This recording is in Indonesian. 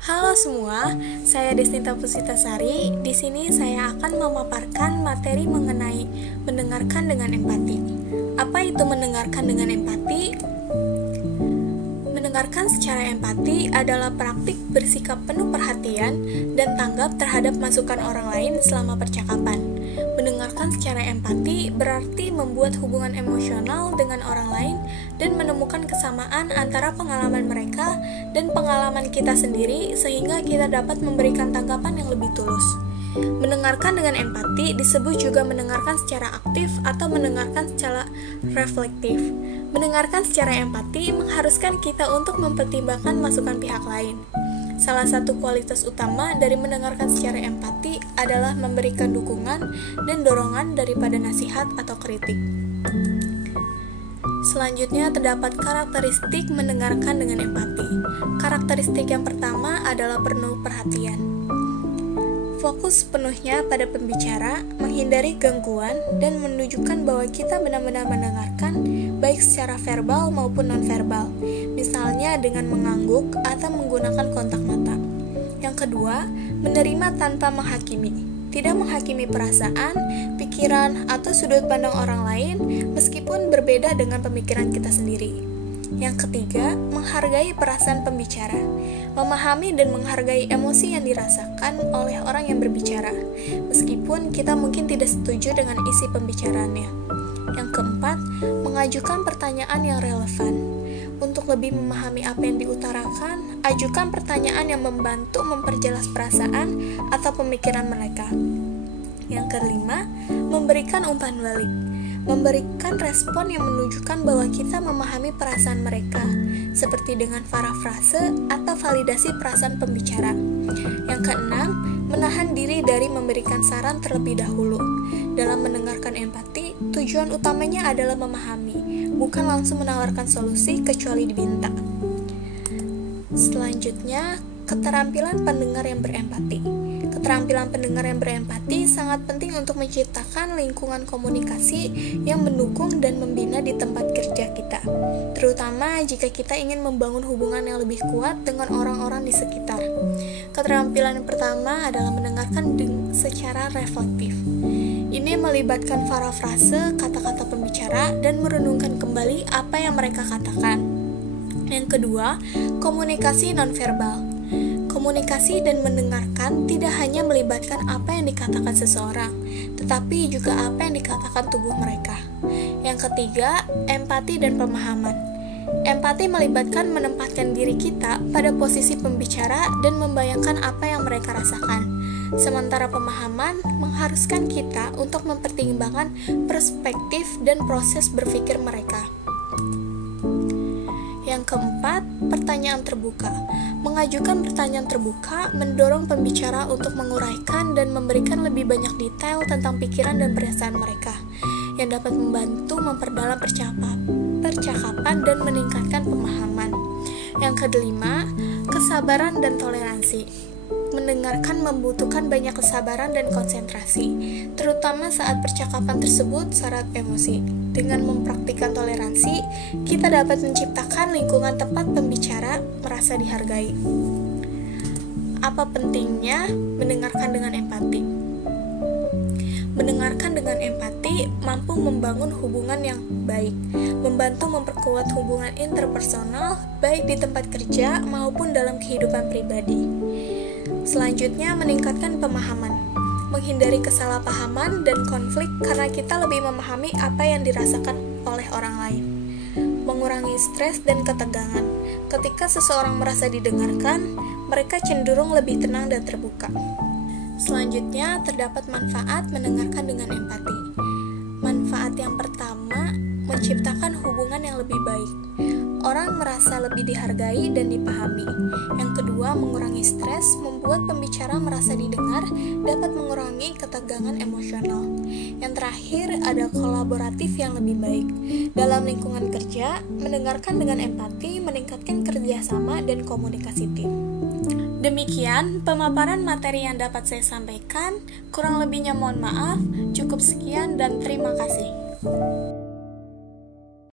Halo semua, saya Destinta Pusitasari. Di sini saya akan memaparkan materi mengenai mendengarkan dengan empati. Apa itu mendengarkan dengan empati? Mendengarkan secara empati adalah praktik bersikap penuh perhatian dan tanggap terhadap masukan orang lain selama percakapan. Mendengarkan secara empati berarti membuat hubungan emosional dengan orang lain dan menemukan kesamaan antara pengalaman mereka dan pengalaman kita sendiri sehingga kita dapat memberikan tanggapan yang lebih tulus. Mendengarkan dengan empati disebut juga mendengarkan secara aktif atau mendengarkan secara reflektif. Mendengarkan secara empati mengharuskan kita untuk mempertimbangkan masukan pihak lain. Salah satu kualitas utama dari mendengarkan secara empati adalah memberikan dukungan dan dorongan daripada nasihat atau kritik. Selanjutnya terdapat karakteristik mendengarkan dengan empati. Karakteristik yang pertama adalah penuh perhatian. Fokus sepenuhnya pada pembicara, menghindari gangguan, dan menunjukkan bahwa kita benar-benar mendengarkan, baik secara verbal maupun non-verbal, misalnya dengan mengangguk atau menggunakan kontak mata. Yang kedua, menerima tanpa menghakimi. Tidak menghakimi perasaan, pikiran, atau sudut pandang orang lain, meskipun berbeda dengan pemikiran kita sendiri. Yang ketiga, menghargai perasaan pembicara, memahami dan menghargai emosi yang dirasakan oleh orang yang berbicara, meskipun kita mungkin tidak setuju dengan isi pembicaraannya. Yang keempat, mengajukan pertanyaan yang relevan. Untuk lebih memahami apa yang diutarakan, ajukan pertanyaan yang membantu memperjelas perasaan atau pemikiran mereka. Yang kelima, memberikan umpan balik. Memberikan respon yang menunjukkan bahwa kita memahami perasaan mereka, seperti dengan parafrase atau validasi perasaan pembicara. Yang keenam, menahan diri dari memberikan saran terlebih dahulu. Dalam mendengarkan empati, tujuan utamanya adalah memahami, bukan langsung menawarkan solusi kecuali diminta. Selanjutnya, keterampilan pendengar yang berempati. Keterampilan pendengar yang berempati sangat penting untuk menciptakan lingkungan komunikasi yang mendukung dan membina di tempat kerja kita, terutama jika kita ingin membangun hubungan yang lebih kuat dengan orang-orang di sekitar. Keterampilan yang pertama adalah mendengarkan secara reflektif. Ini melibatkan parafrase kata-kata pembicara dan merenungkan kembali apa yang mereka katakan. Yang kedua, komunikasi nonverbal. Komunikasi dan mendengarkan tidak hanya melibatkan apa yang dikatakan seseorang, tetapi juga apa yang dikatakan tubuh mereka. Yang ketiga, empati dan pemahaman. Empati melibatkan menempatkan diri kita pada posisi pembicara dan membayangkan apa yang mereka rasakan. Sementara pemahaman mengharuskan kita untuk mempertimbangkan perspektif dan proses berpikir mereka. Yang keempat, pertanyaan terbuka. Mengajukan pertanyaan terbuka mendorong pembicara untuk menguraikan dan memberikan lebih banyak detail tentang pikiran dan perasaan mereka, yang dapat membantu memperdalam percakapan dan meningkatkan pemahaman. Yang kelima, kesabaran dan toleransi. Mendengarkan membutuhkan banyak kesabaran dan konsentrasi, terutama saat percakapan tersebut syarat emosi. Dengan mempraktikkan toleransi, kita dapat menciptakan lingkungan tempat pembicara merasa dihargai. Apa pentingnya mendengarkan dengan empati? Mendengarkan dengan empati mampu membangun hubungan yang baik, membantu memperkuat hubungan interpersonal baik di tempat kerja maupun dalam kehidupan pribadi. Selanjutnya, meningkatkan pemahaman, menghindari kesalahpahaman dan konflik karena kita lebih memahami apa yang dirasakan oleh orang lain. Mengurangi stres dan ketegangan. Ketika seseorang merasa didengarkan, mereka cenderung lebih tenang dan terbuka. Selanjutnya, terdapat manfaat mendengarkan dengan empati. Manfaat yang pertama, menciptakan hubungan yang lebih baik. Orang merasa lebih dihargai dan dipahami. Yang kedua, mengurangi stres, membuat pembicara merasa didengar, dapat mengurangi ketegangan emosional. Yang terakhir, ada kolaboratif yang lebih baik. Dalam lingkungan kerja, mendengarkan dengan empati meningkatkan kerjasama dan komunikasi tim. Demikian pemaparan materi yang dapat saya sampaikan. Kurang lebihnya mohon maaf. Cukup sekian dan terima kasih.